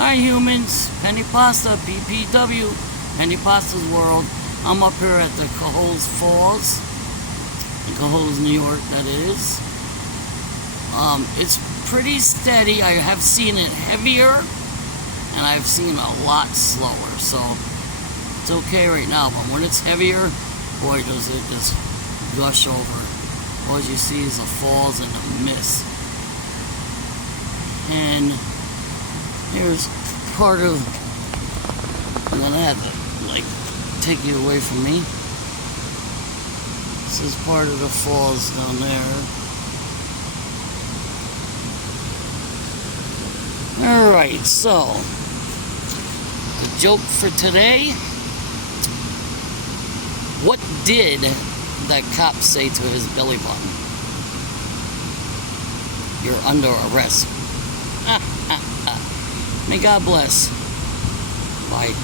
Hi humans, Penny Pasta, PPW, Penny Pasta's World. I'm up here at the Cohoes Falls, in Cohoes, New York, that is. It's pretty steady. I have seen it heavier, and I've seen a lot slower, so it's okay right now. But when it's heavier, boy, does it just gush over. All you see is the falls and the mist. And here's part of, I'm gonna have to like take you away from me. This is part of the falls down there. Alright, so the joke for today: what did that cop say to his belly button? You're under arrest. May God bless. Bye.